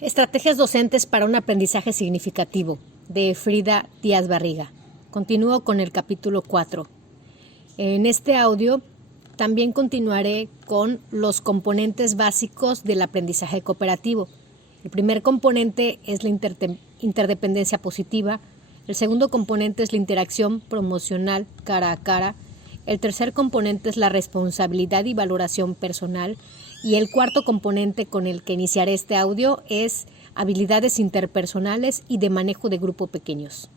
Estrategias docentes para un aprendizaje significativo, de Frida Díaz Barriga. Continúo con el capítulo 4. En este audio también continuaré con los componentes básicos del aprendizaje cooperativo. El primer componente es la interdependencia positiva. El segundo componente es la interacción promocional cara a cara. El tercer componente es la responsabilidad y valoración personal. Y el cuarto componente con el que iniciaré este audio es habilidades interpersonales y de manejo de grupos pequeños.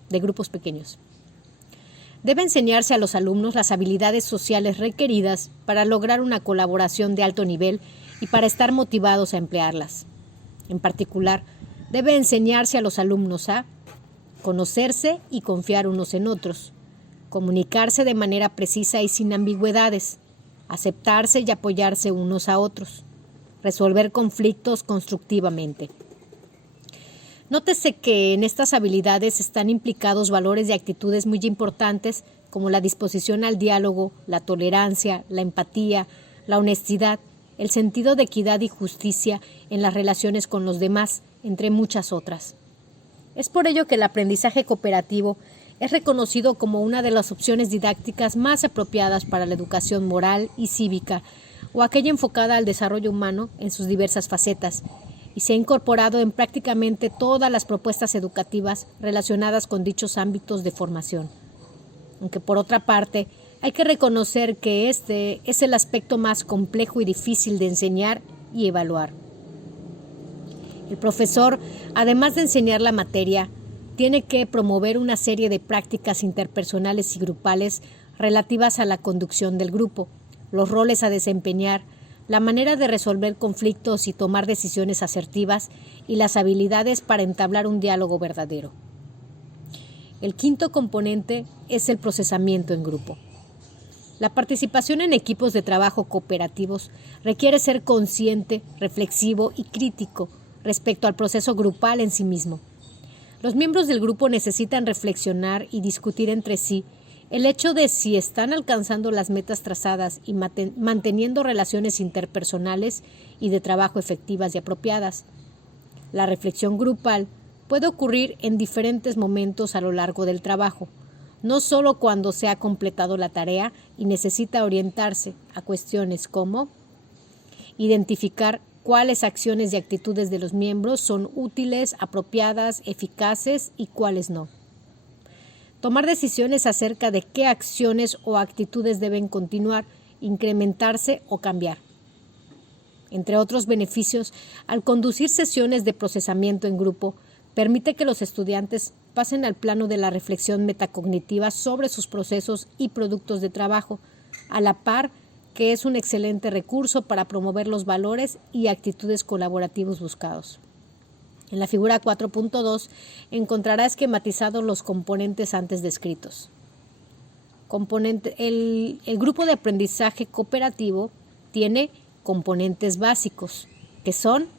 Debe enseñarse a los alumnos las habilidades sociales requeridas para lograr una colaboración de alto nivel y para estar motivados a emplearlas. En particular, debe enseñarse a los alumnos a conocerse y confiar unos en otros, comunicarse de manera precisa y sin ambigüedades, aceptarse y apoyarse unos a otros, resolver conflictos constructivamente. Nótese que en estas habilidades están implicados valores y actitudes muy importantes como la disposición al diálogo, la tolerancia, la empatía, la honestidad, el sentido de equidad y justicia en las relaciones con los demás, entre muchas otras. Es por ello que el aprendizaje cooperativo es reconocido como una de las opciones didácticas más apropiadas para la educación moral y cívica o aquella enfocada al desarrollo humano en sus diversas facetas, y se ha incorporado en prácticamente todas las propuestas educativas relacionadas con dichos ámbitos de formación. Aunque por otra parte, hay que reconocer que este es el aspecto más complejo y difícil de enseñar y evaluar. El profesor, además de enseñar la materia, tiene que promover una serie de prácticas interpersonales y grupales relativas a la conducción del grupo, los roles a desempeñar, la manera de resolver conflictos y tomar decisiones asertivas y las habilidades para entablar un diálogo verdadero. El quinto componente es el procesamiento en grupo. La participación en equipos de trabajo cooperativos requiere ser consciente, reflexivo y crítico respecto al proceso grupal en sí mismo. Los miembros del grupo necesitan reflexionar y discutir entre sí el hecho de si están alcanzando las metas trazadas y manteniendo relaciones interpersonales y de trabajo efectivas y apropiadas. La reflexión grupal puede ocurrir en diferentes momentos a lo largo del trabajo, no solo cuando se ha completado la tarea y necesita orientarse a cuestiones como identificar cuáles acciones y actitudes de los miembros son útiles, apropiadas, eficaces y cuáles no. Tomar decisiones acerca de qué acciones o actitudes deben continuar, incrementarse o cambiar. Entre otros beneficios, al conducir sesiones de procesamiento en grupo, permite que los estudiantes pasen al plano de la reflexión metacognitiva sobre sus procesos y productos de trabajo, a la par que es un excelente recurso para promover los valores y actitudes colaborativos buscados. En la figura 4.2 encontrará esquematizados los componentes antes descritos. El grupo de aprendizaje cooperativo tiene componentes básicos, que son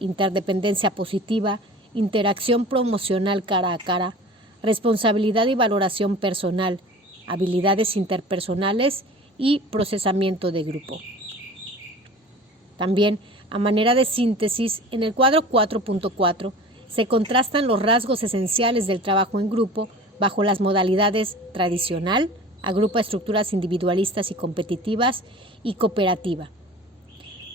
interdependencia positiva, interacción promocional cara a cara, responsabilidad y valoración personal, habilidades interpersonales y procesamiento de grupo. También, a manera de síntesis, en el cuadro 4.4 se contrastan los rasgos esenciales del trabajo en grupo bajo las modalidades tradicional, agrupa estructuras individualistas y competitivas, y cooperativa.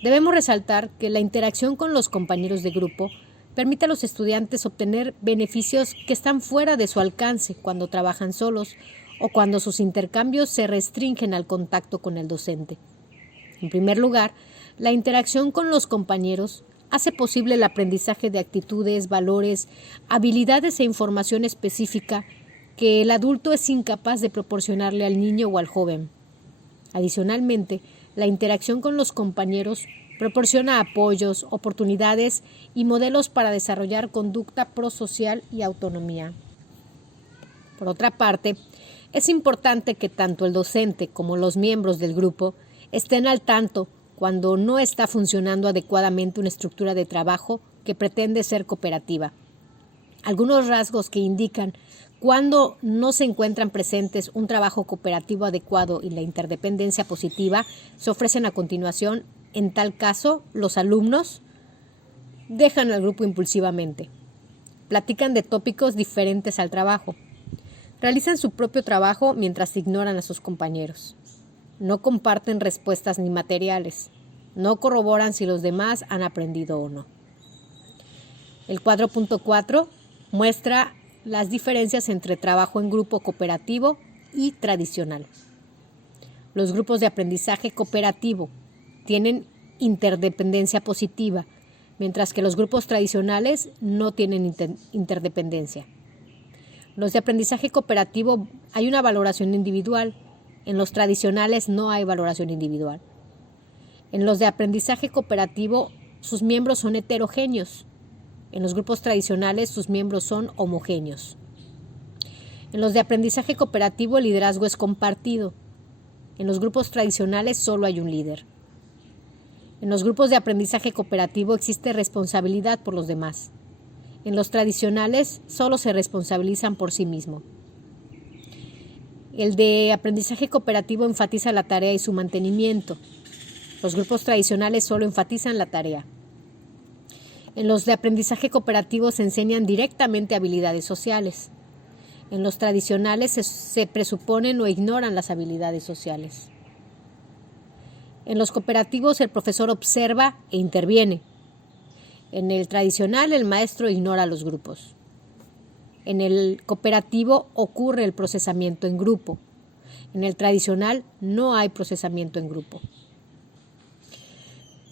Debemos resaltar que la interacción con los compañeros de grupo permite a los estudiantes obtener beneficios que están fuera de su alcance cuando trabajan solos o cuando sus intercambios se restringen al contacto con el docente. En primer lugar, la interacción con los compañeros hace posible el aprendizaje de actitudes, valores, habilidades e información específica que el adulto es incapaz de proporcionarle al niño o al joven. Adicionalmente, la interacción con los compañeros proporciona apoyos, oportunidades y modelos para desarrollar conducta prosocial y autonomía. Por otra parte, es importante que tanto el docente como los miembros del grupo estén al tanto cuando no está funcionando adecuadamente una estructura de trabajo que pretende ser cooperativa. Algunos rasgos que indican cuando no se encuentran presentes un trabajo cooperativo adecuado y la interdependencia positiva se ofrecen a continuación. En tal caso, los alumnos Dejan al grupo impulsivamente. Platican de tópicos diferentes al trabajo. Realizan su propio trabajo mientras ignoran a sus compañeros. No comparten respuestas ni materiales. No corroboran si los demás han aprendido o no. El 4.4 muestra las diferencias entre trabajo en grupo cooperativo y tradicional. Los grupos de aprendizaje cooperativo tienen interdependencia positiva, mientras que los grupos tradicionales no tienen interdependencia. Los de aprendizaje cooperativo hay una valoración individual, en los tradicionales no hay valoración individual. En los de aprendizaje cooperativo sus miembros son heterogéneos, en los grupos tradicionales sus miembros son homogéneos. En los de aprendizaje cooperativo el liderazgo es compartido, en los grupos tradicionales solo hay un líder. En los grupos de aprendizaje cooperativo existe responsabilidad por los demás. En los tradicionales solo se responsabilizan por sí mismo. El de aprendizaje cooperativo enfatiza la tarea y su mantenimiento. Los grupos tradicionales solo enfatizan la tarea. En los de aprendizaje cooperativo se enseñan directamente habilidades sociales. En los tradicionales se presuponen o ignoran las habilidades sociales. En los cooperativos el profesor observa e interviene. En el tradicional el maestro ignora a los grupos. En el cooperativo ocurre el procesamiento en grupo. En el tradicional no hay procesamiento en grupo.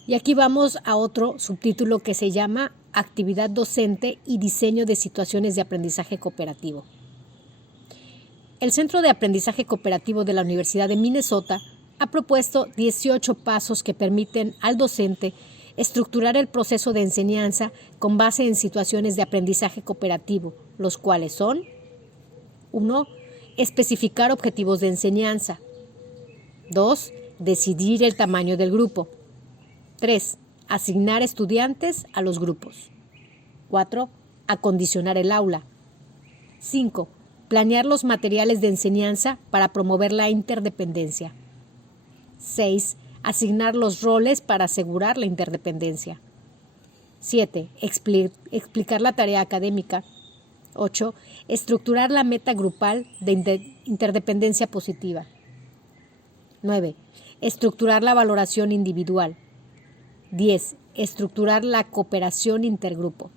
Y aquí vamos a otro subtítulo que se llama Actividad docente y diseño de situaciones de aprendizaje cooperativo. El Centro de Aprendizaje Cooperativo de la Universidad de Minnesota ha propuesto 18 pasos que permiten al docente estructurar el proceso de enseñanza con base en situaciones de aprendizaje cooperativo, los cuales son: 1. Especificar objetivos de enseñanza. 2. Decidir el tamaño del grupo. 3. Asignar estudiantes a los grupos. 4. Acondicionar el aula. 5. Planear los materiales de enseñanza para promover la interdependencia. 6. Asignar los roles para asegurar la interdependencia. 7. Explicar la tarea académica. 8. Estructurar la meta grupal de interdependencia positiva. 9. Estructurar la valoración individual. 10. Estructurar la cooperación intergrupo.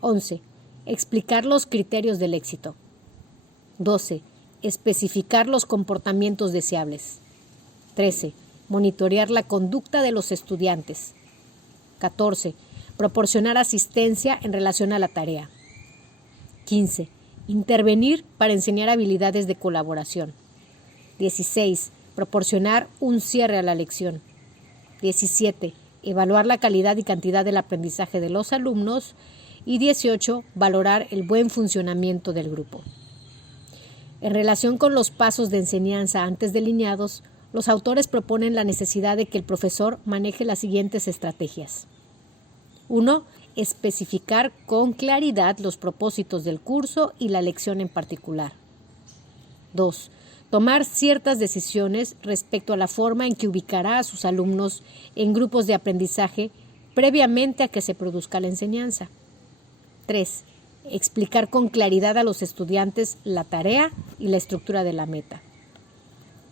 11. Explicar los criterios del éxito. 12. Especificar los comportamientos deseables. 13. Monitorear la conducta de los estudiantes. 14. Proporcionar asistencia en relación a la tarea. 15. Intervenir para enseñar habilidades de colaboración. 16. Proporcionar un cierre a la lección. 17. Evaluar la calidad y cantidad del aprendizaje de los alumnos. Y 18. Valorar el buen funcionamiento del grupo. En relación con los pasos de enseñanza antes delineados, los autores proponen la necesidad de que el profesor maneje las siguientes estrategias. 1. Especificar con claridad los propósitos del curso y la lección en particular. 2. Tomar ciertas decisiones respecto a la forma en que ubicará a sus alumnos en grupos de aprendizaje previamente a que se produzca la enseñanza. 3. Explicar con claridad a los estudiantes la tarea y la estructura de la meta.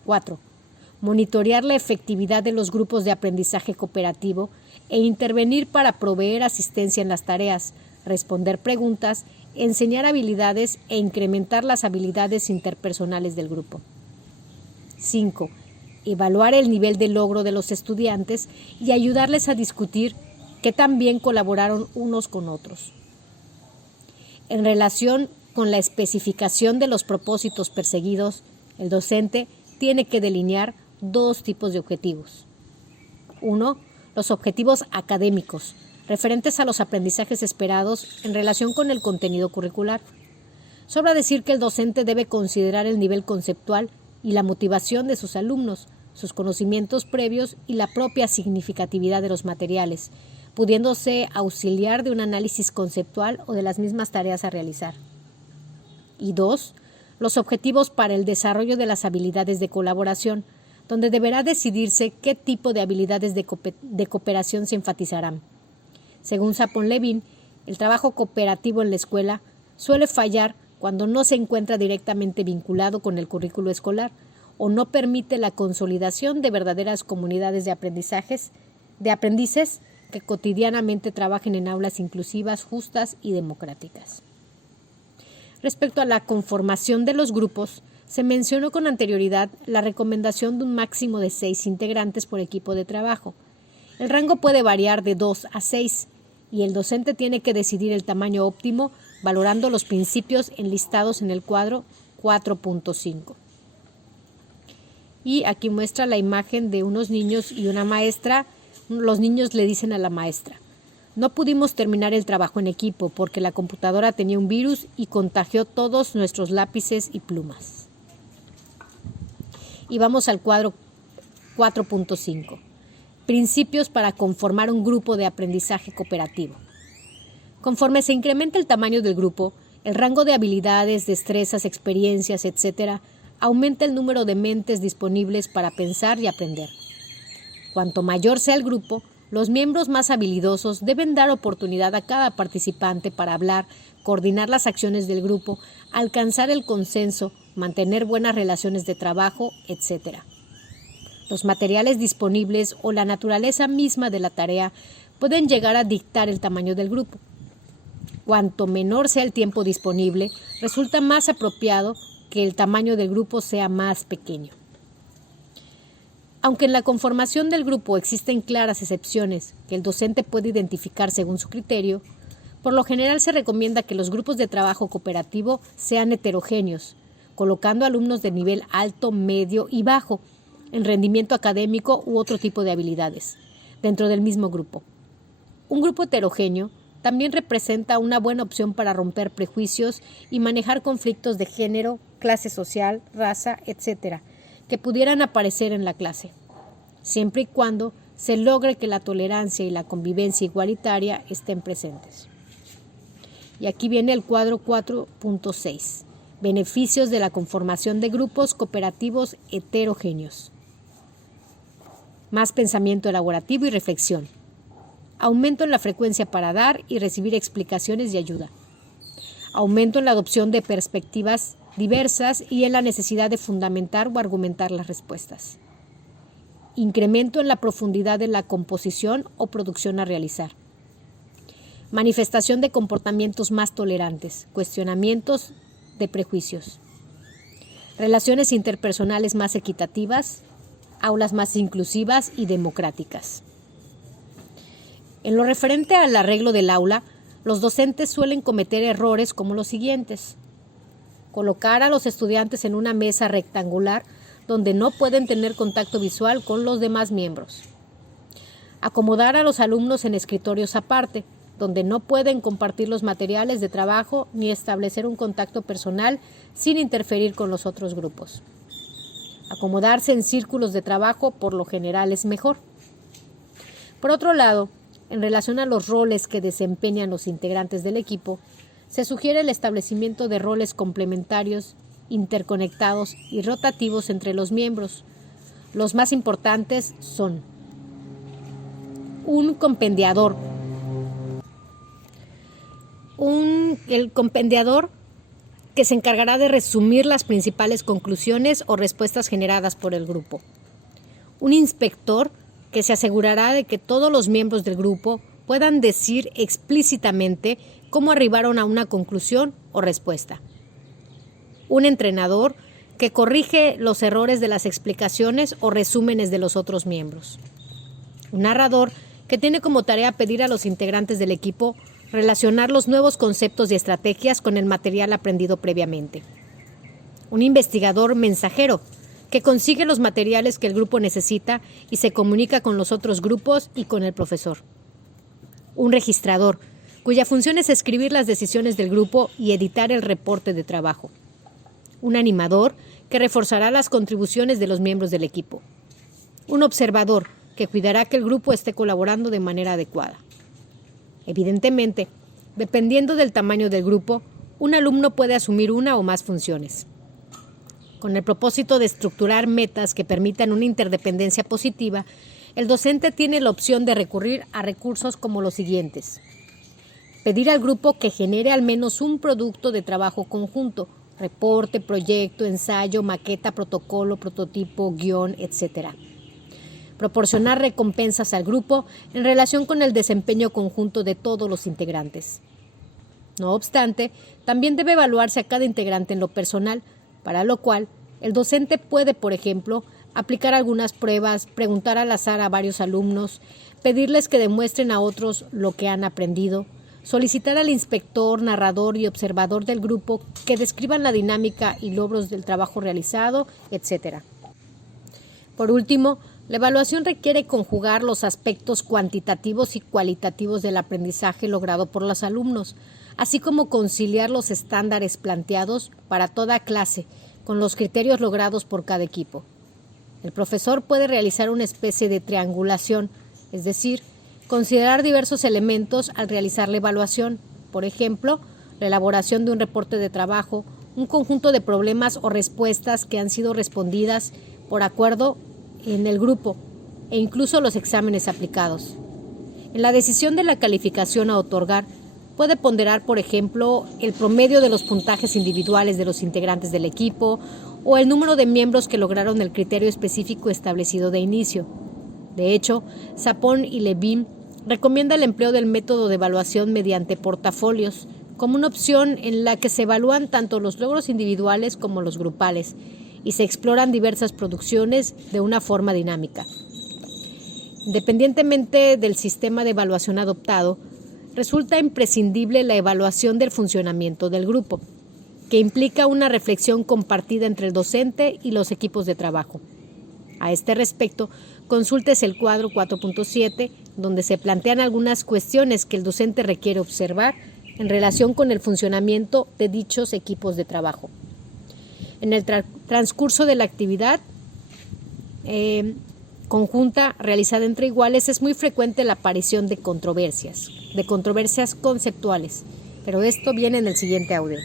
4. Monitorear la efectividad de los grupos de aprendizaje cooperativo e intervenir para proveer asistencia en las tareas, responder preguntas, enseñar habilidades e incrementar las habilidades interpersonales del grupo. 5. Evaluar el nivel de logro de los estudiantes y ayudarles a discutir qué tan bien colaboraron unos con otros. En relación con la especificación de los propósitos perseguidos, el docente tiene que delinear dos tipos de objetivos. 1. Los objetivos académicos, referentes a los aprendizajes esperados en relación con el contenido curricular. Sobra decir que el docente debe considerar el nivel conceptual y la motivación de sus alumnos, sus conocimientos previos y la propia significatividad de los materiales, pudiéndose auxiliar de un análisis conceptual o de las mismas tareas a realizar. Y 2. Los objetivos para el desarrollo de las habilidades de colaboración, donde deberá decidirse qué tipo de habilidades de cooperación se enfatizarán. Según Sapon-Levin, el trabajo cooperativo en la escuela suele fallar cuando no se encuentra directamente vinculado con el currículo escolar o no permite la consolidación de verdaderas comunidades de aprendices que cotidianamente trabajen en aulas inclusivas, justas y democráticas. Respecto a la conformación de los grupos, se mencionó con anterioridad la recomendación de un máximo de 6 integrantes por equipo de trabajo. El rango puede variar de 2 a 6 y el docente tiene que decidir el tamaño óptimo valorando los principios enlistados en el cuadro 4.5. Y aquí muestra la imagen de unos niños y una maestra. Los niños le dicen a la maestra: no pudimos terminar el trabajo en equipo porque la computadora tenía un virus y contagió todos nuestros lápices y plumas. Y vamos al cuadro 4.5. Principios para conformar un grupo de aprendizaje cooperativo. Conforme se incrementa el tamaño del grupo, el rango de habilidades, destrezas, experiencias, etc., aumenta el número de mentes disponibles para pensar y aprender. Cuanto mayor sea el grupo, los miembros más habilidosos deben dar oportunidad a cada participante para hablar, coordinar las acciones del grupo, alcanzar el consenso, mantener buenas relaciones de trabajo, etc. Los materiales disponibles o la naturaleza misma de la tarea pueden llegar a dictar el tamaño del grupo. Cuanto menor sea el tiempo disponible, resulta más apropiado que el tamaño del grupo sea más pequeño. Aunque en la conformación del grupo existen claras excepciones que el docente puede identificar según su criterio, por lo general se recomienda que los grupos de trabajo cooperativo sean heterogéneos, colocando alumnos de nivel alto, medio y bajo, en rendimiento académico u otro tipo de habilidades, dentro del mismo grupo. Un grupo heterogéneo también representa una buena opción para romper prejuicios y manejar conflictos de género, clase social, raza, etc., que pudieran aparecer en la clase, siempre y cuando se logre que la tolerancia y la convivencia igualitaria estén presentes. Y aquí viene el cuadro 4.6, beneficios de la conformación de grupos cooperativos heterogéneos. Más pensamiento elaborativo y reflexión. Aumento en la frecuencia para dar y recibir explicaciones y ayuda. Aumento en la adopción de perspectivas diversas y en la necesidad de fundamentar o argumentar las respuestas. Incremento en la profundidad de la composición o producción a realizar. Manifestación de comportamientos más tolerantes, cuestionamientos de prejuicios. Relaciones interpersonales más equitativas, aulas más inclusivas y democráticas. En lo referente al arreglo del aula, los docentes suelen cometer errores como los siguientes: colocar a los estudiantes en una mesa rectangular donde no pueden tener contacto visual con los demás miembros. Acomodar a los alumnos en escritorios aparte, donde no pueden compartir los materiales de trabajo ni establecer un contacto personal sin interferir con los otros grupos. Acomodarse en círculos de trabajo por lo general es mejor. Por otro lado, en relación a los roles que desempeñan los integrantes del equipo, se sugiere el establecimiento de roles complementarios, interconectados y rotativos entre los miembros. Los más importantes son un compendiador. El compendiador que se encargará de resumir las principales conclusiones o respuestas generadas por el grupo. Un inspector que se asegurará de que todos los miembros del grupo puedan decir explícitamente cómo arribaron a una conclusión o respuesta. Un entrenador que corrige los errores de las explicaciones o resúmenes de los otros miembros. Un narrador que tiene como tarea pedir a los integrantes del equipo relacionar los nuevos conceptos y estrategias con el material aprendido previamente. Un investigador mensajero que consigue los materiales que el grupo necesita y se comunica con los otros grupos y con el profesor. Un registrador, cuya función es escribir las decisiones del grupo y editar el reporte de trabajo. Un animador, que reforzará las contribuciones de los miembros del equipo. Un observador, que cuidará que el grupo esté colaborando de manera adecuada. Evidentemente, dependiendo del tamaño del grupo, un alumno puede asumir una o más funciones. Con el propósito de estructurar metas que permitan una interdependencia positiva, el docente tiene la opción de recurrir a recursos como los siguientes. Pedir al grupo que genere al menos un producto de trabajo conjunto, reporte, proyecto, ensayo, maqueta, protocolo, prototipo, guión, etc. Proporcionar recompensas al grupo en relación con el desempeño conjunto de todos los integrantes. No obstante, también debe evaluarse a cada integrante en lo personal, para lo cual el docente puede, por ejemplo, aplicar algunas pruebas, preguntar al azar a varios alumnos, pedirles que demuestren a otros lo que han aprendido, solicitar al inspector, narrador y observador del grupo que describan la dinámica y logros del trabajo realizado, etc. Por último, la evaluación requiere conjugar los aspectos cuantitativos y cualitativos del aprendizaje logrado por los alumnos, así como conciliar los estándares planteados para toda clase con los criterios logrados por cada equipo. El profesor puede realizar una especie de triangulación, es decir, considerar diversos elementos al realizar la evaluación, por ejemplo, la elaboración de un reporte de trabajo, un conjunto de problemas o respuestas que han sido respondidas por acuerdo en el grupo e incluso los exámenes aplicados. En la decisión de la calificación a otorgar, puede ponderar, por ejemplo, el promedio de los puntajes individuales de los integrantes del equipo o el número de miembros que lograron el criterio específico establecido de inicio. De hecho, Sapón y Levin recomienda el empleo del método de evaluación mediante portafolios como una opción en la que se evalúan tanto los logros individuales como los grupales y se exploran diversas producciones de una forma dinámica. Independientemente del sistema de evaluación adoptado, resulta imprescindible la evaluación del funcionamiento del grupo, que implica una reflexión compartida entre el docente y los equipos de trabajo. A este respecto, consultes el cuadro 4.7, donde se plantean algunas cuestiones que el docente requiere observar en relación con el funcionamiento de dichos equipos de trabajo. En el transcurso de la actividad conjunta realizada entre iguales es muy frecuente la aparición de controversias conceptuales, pero esto viene en el siguiente audio.